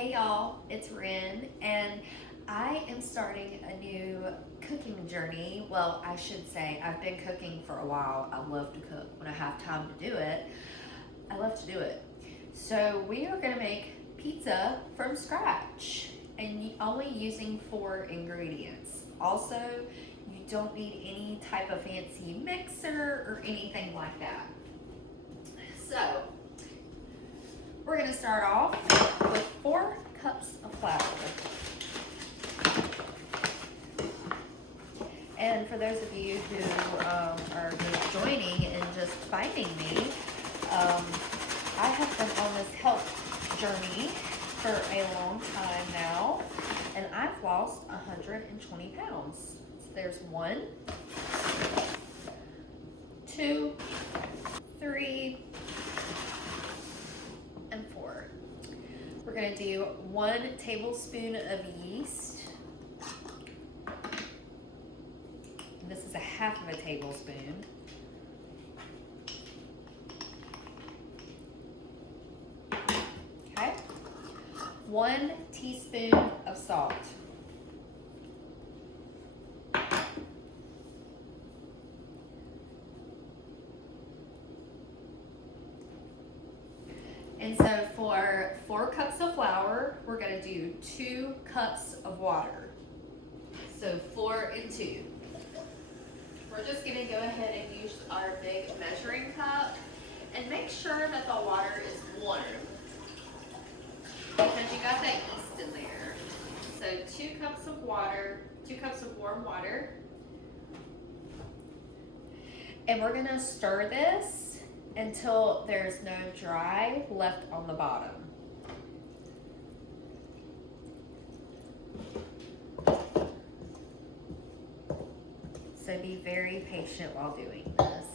Hey y'all, it's Ren, and I am starting a new cooking journey. Well, I should say I've been cooking for a while. I love to cook. When I have time to do it, I love to do it. So we are gonna make pizza from scratch and only using 4 ingredients. Also, you don't need any type of fancy mixer or anything like that. So, we're gonna start off with 4 cups of flour. And for those of you who are just joining and just finding me, I have been on this health journey for a long time now, and I've lost 120 pounds. So there's 1, 2, 3, and 4. We're gonna do 1 tablespoon of yeast. And this is a half of a tablespoon. Okay. 1 teaspoon of salt. And so for 4 cups of flour, we're gonna do 2 cups of water. So 4 and 2. We're just gonna go ahead and use our big measuring cup and make sure that the water is warm because you got that yeast in there. So 2 cups of water, 2 cups of warm water. And we're gonna stir this until there's no dry left on the bottom. So be very patient while doing this.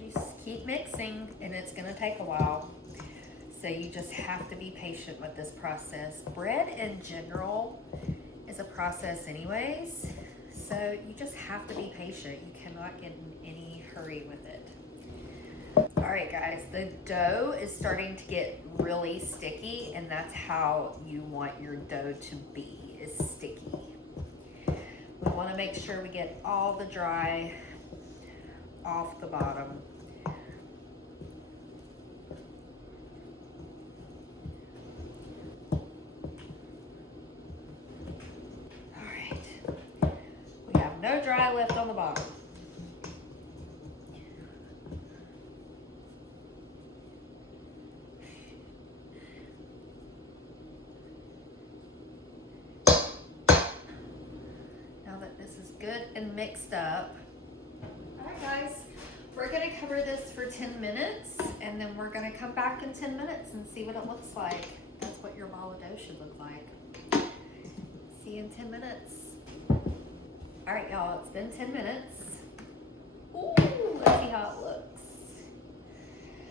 Just keep mixing, and it's gonna take a while. So you just have to be patient with this process. Bread in general is a process anyways, so you just have to be patient. You cannot get in any hurry with it. All right guys, the dough is starting to get really sticky, and that's how you want your dough to be, is sticky. We wanna make sure we get all the dry off the bottom. No dry left on the bottom. Now that this is good and mixed up. All right guys, we're gonna cover this for 10 minutes and then we're gonna come back in 10 minutes and see what it looks like. That's what your ball of dough should look like. See you in 10 minutes. All right, y'all, it's been 10 minutes. Ooh, let's see how it looks.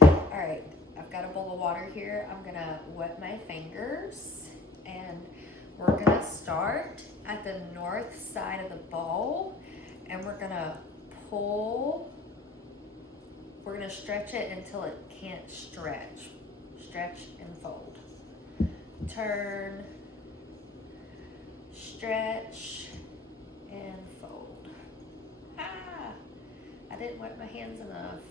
All right, I've got a bowl of water here. I'm gonna wet my fingers, and we're gonna start at the north side of the bowl, and we're gonna pull. We're gonna stretch it until it can't stretch. Stretch and fold. Turn, stretch, and fold. Ah, I didn't wet my hands enough.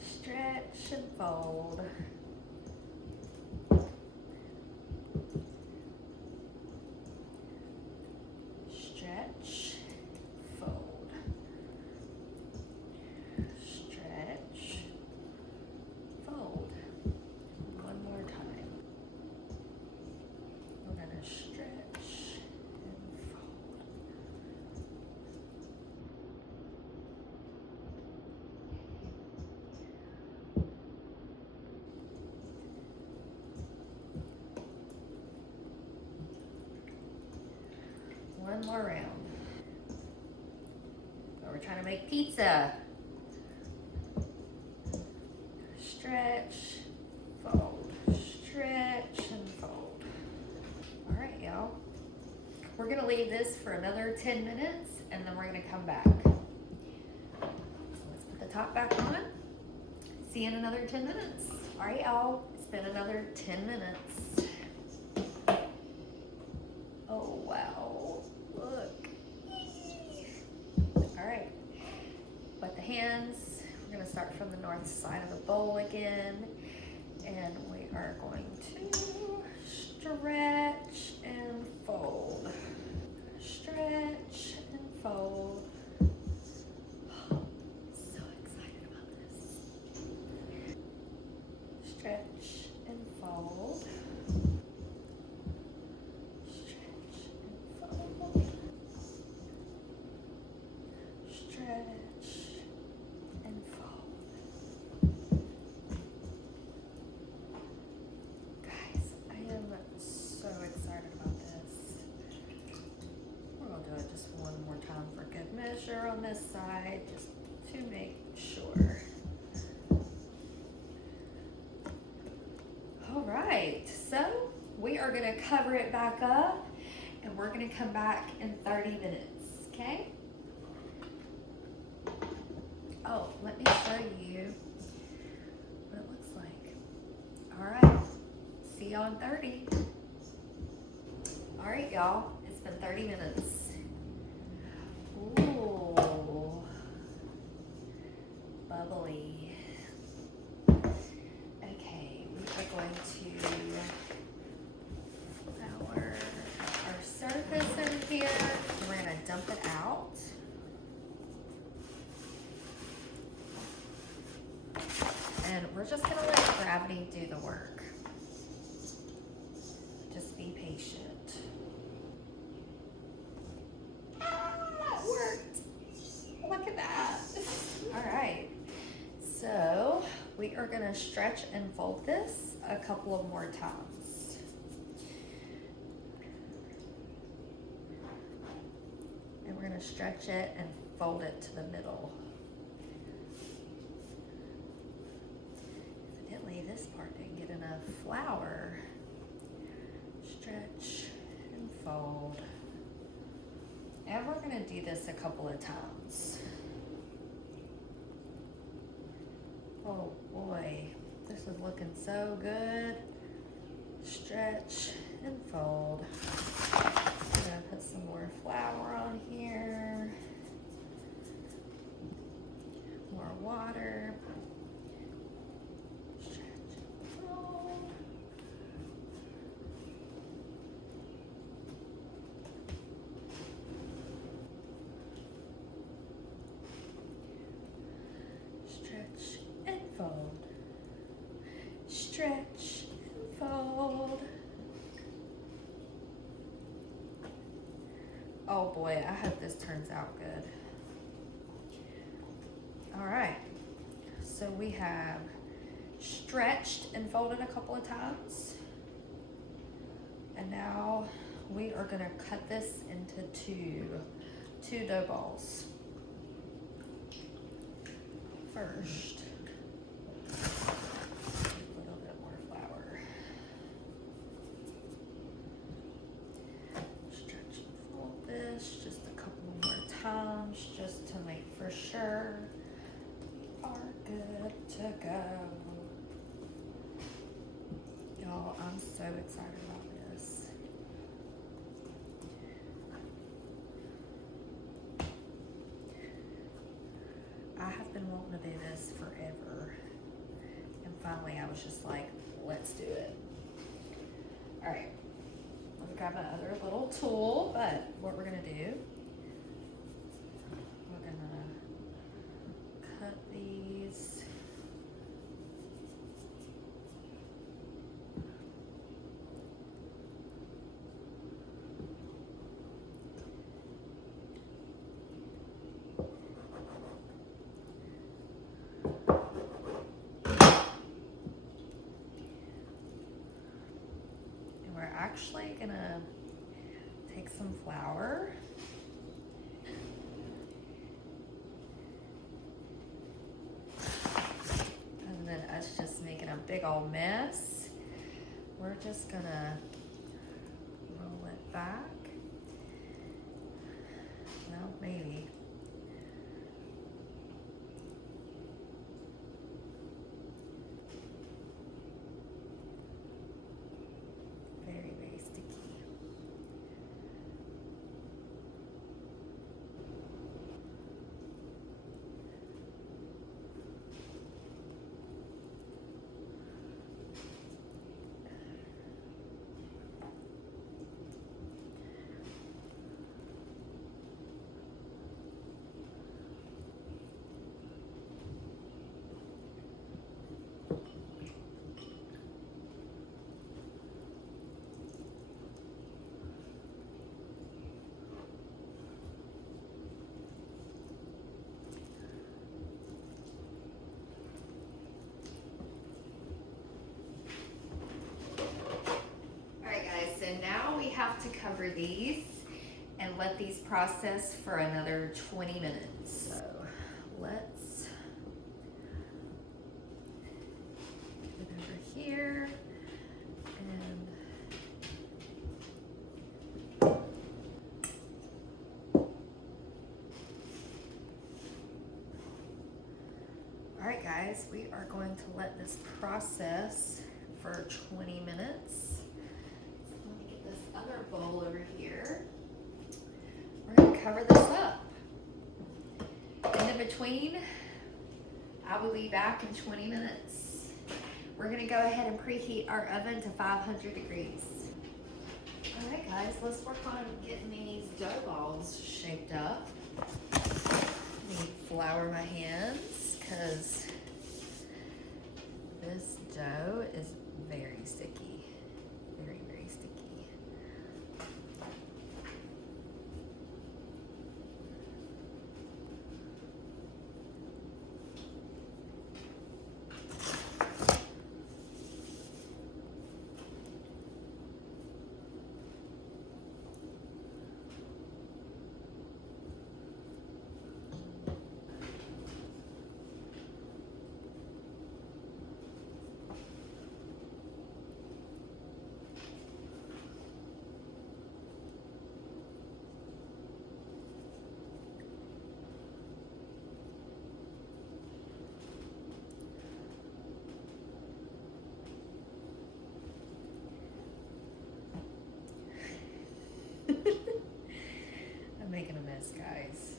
Stretch and fold. Stretch, fold. Stretch, fold. One more time. We're gonna stretch and fold. One more round. So we're trying to make pizza. Stretch, fold, stretch, leave this for another 10 minutes and then we're gonna come back. So let's put the top back on. See you in another 10 minutes. All right, y'all, it's been another 10 minutes. Oh, wow, look. All right, wet the hands. We're gonna start from the north side of the bowl again. And we are going to stretch and fold. Stretch and fold. So excited about this. Stretch and fold. Stretch and fold. Stretch and fold. Guys, I am so excited about this. We're gonna do it just one more time for good measure on this side, just to make sure. All right, so we are gonna cover it back up and we're gonna come back in 30 minutes, okay? Oh, let me show you what it looks like. All right, see y'all in 30. All right, y'all, it's been 30 minutes. Ooh, bubbly. Okay, we are going to flour our surface in here. We're gonna dump it out. And we're just gonna let gravity do the work. Just be patient. Ah, it worked. Look at that. All right. So we are gonna stretch and fold this a couple of more times. And we're gonna stretch it and fold it to the middle. Evidently this part didn't get enough flour. Stretch and fold. And we're gonna do this a couple of times. Oh boy, this is looking so good. Stretch and fold. I'm gonna put some more flour on here. More water. Stretch and fold. Stretch and fold. Stretch and fold. Oh boy, I hope this turns out good. All right, so we have stretched and folded a couple of times. And now we are gonna cut this into two dough balls. First, a little bit more flour. Stretch and fold this just a couple more times just to make for sure we are good to go. Y'all, I'm so excited about this. I have been wanting to do this forever. And finally I was just like, let's do it. All right, let me grab my other little tool, but what we're gonna do, we're gonna cut these. We're actually gonna take some flour and then us just making a big old mess. We're just gonna roll it back Well, maybe. Very, very sticky. Have to cover these and let these process for another 20 minutes. So let's get it over here and all right guys, we are going to let this process for 20 minutes. Other bowl over here. We're going to cover this up. And in between, I will be back in 20 minutes. We're going to go ahead and preheat our oven to 500 degrees. All right, guys, let's work on getting these dough balls shaped up. Let me flour my hands because this dough is very sticky. Very, very sticky. I'm making a mess, guys.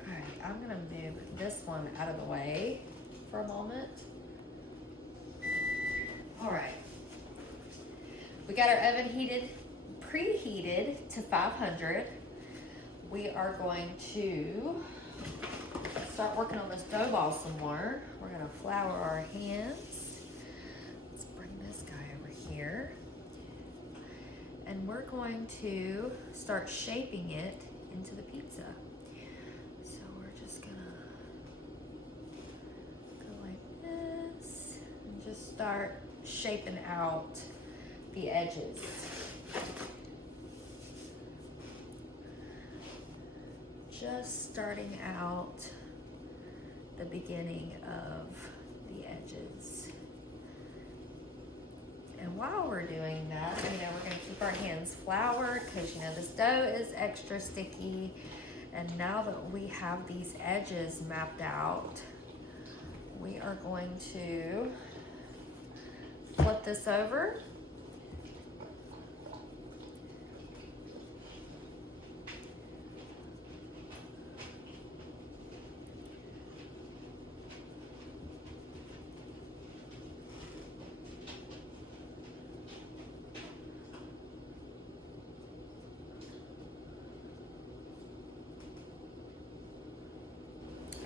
All right, I'm gonna move this one out of the way for a moment. All right, we got our oven preheated to 500. We are going to start working on this dough ball some more. We're gonna flour our hands. Let's bring this guy over here. And we're going to start shaping it into the pizza. So we're just gonna go like this and just start shaping out the edges. Just starting out the beginning of the edges. And while we're doing that, we're gonna keep our hands floured because this dough is extra sticky. And now that we have these edges mapped out, we are going to flip this over.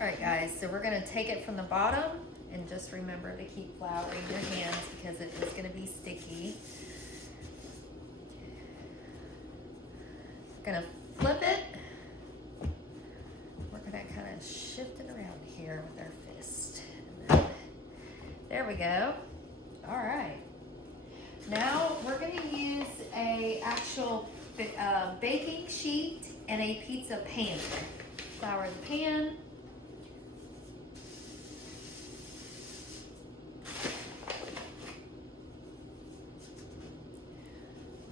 All right, guys, so we're gonna take it from the bottom and just remember to keep flouring your hands because it is gonna be sticky. We're gonna flip it. We're gonna kind of shift it around here with our fist. And then, there we go. All right. Now we're going to use a actual baking sheet and a pizza pan. Flour the pan.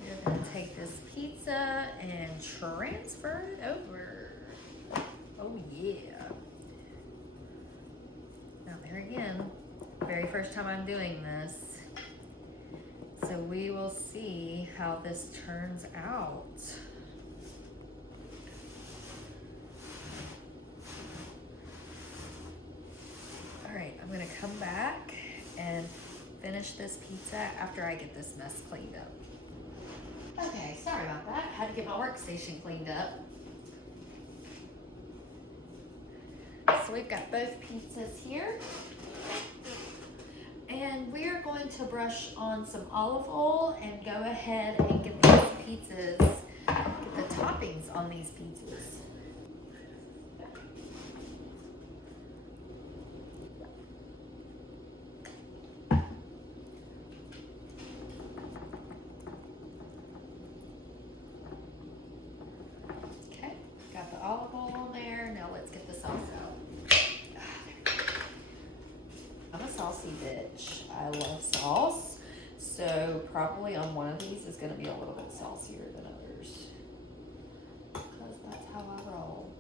We're going to take this pizza and transfer it over. Oh yeah. Now there again, very first time I'm doing this. So we will see how this turns out. All right, I'm gonna come back and finish this pizza after I get this mess cleaned up. Okay, sorry about that. Had to get my workstation cleaned up. So we've got both pizzas here. And we are going to brush on some olive oil and go ahead and get these pizzas, get the toppings on these pizzas. Okay, got the olive oil on there. Now let's get the sauce out. I'm a saucy bitch. I love sauce. So probably on one of these is going to be a little bit saucier than others. Because that's how I roll.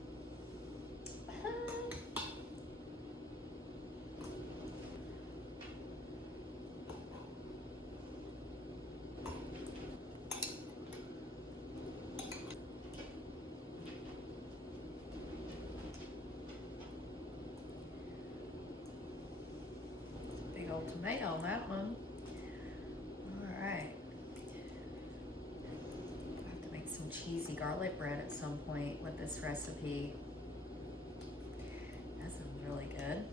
Big old tomato on that one. All right. I have to make some cheesy garlic bread at some point with this recipe. That sounds really good.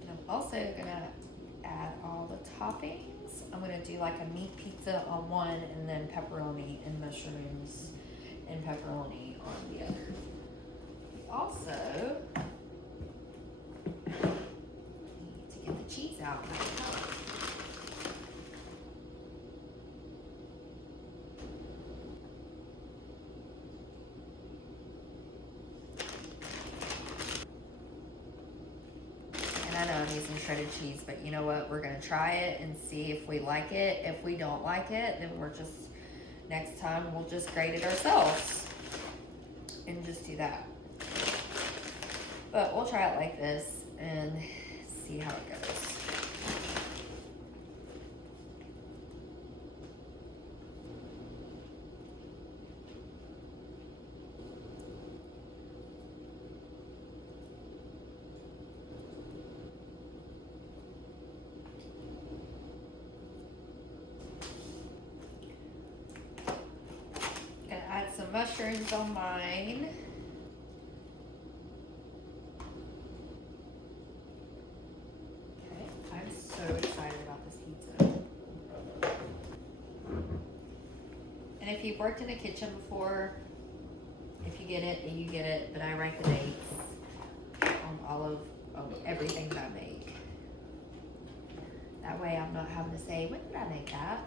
And I'm also gonna add all the toppings. I'm gonna do like a meat pizza on one and then pepperoni and mushrooms and pepperoni on the other. We also need to get the cheese out at the top. I know I'm using shredded cheese, but you know what? We're gonna try it and see if we like it. If we don't like it, then next time we'll just grate it ourselves and just do that. But we'll try it like this and see how it goes. Some mushrooms on mine. Okay, I'm so excited about this pizza. And if you've worked in a kitchen before, if you get it, you get it, but I write the dates on all of everything that I make. That way I'm not having to say, when did I make that?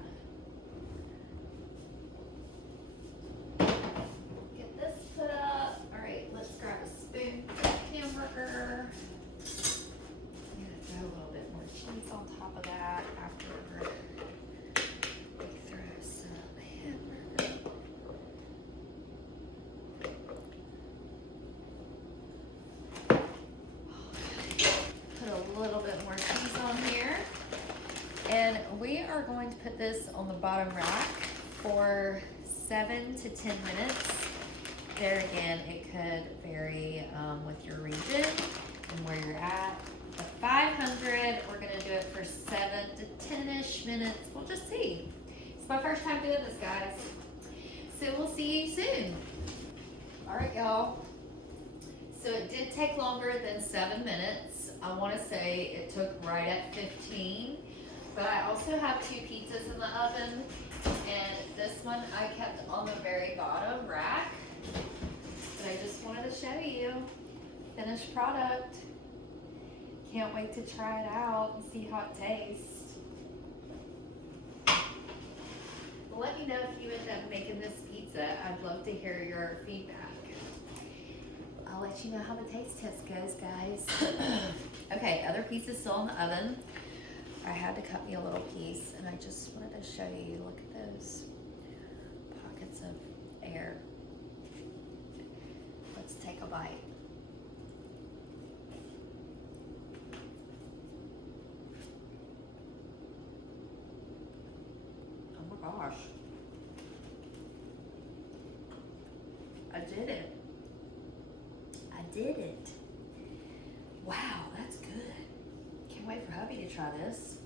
And we are going to put this on the bottom rack for 7 to 10 minutes. There again, it could vary with your region and where you're at. But 500, we're gonna do it for 7 to 10-ish minutes. We'll just see. It's my first time doing this, guys. So we'll see you soon. All right, y'all. So it did take longer than 7 minutes. I wanna say it took right at 15. But I also have 2 pizzas in the oven, and this one I kept on the very bottom rack. But I just wanted to show you. Finished product. Can't wait to try it out and see how it tastes. Let me know if you end up making this pizza. I'd love to hear your feedback. I'll let you know how the taste test goes, guys. Okay, other piece is still in the oven. I had to cut me a little piece, and I just wanted to show you. Look at those pockets of air. Let's take a bite. Oh my gosh. I did it. I did it. Wow, that's good. Can't wait for hubby to try this.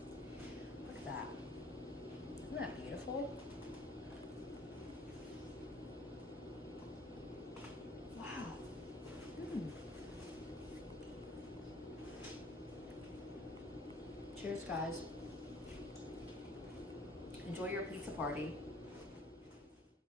Look at that. Isn't that beautiful? Wow. Cheers, guys. Enjoy your pizza party.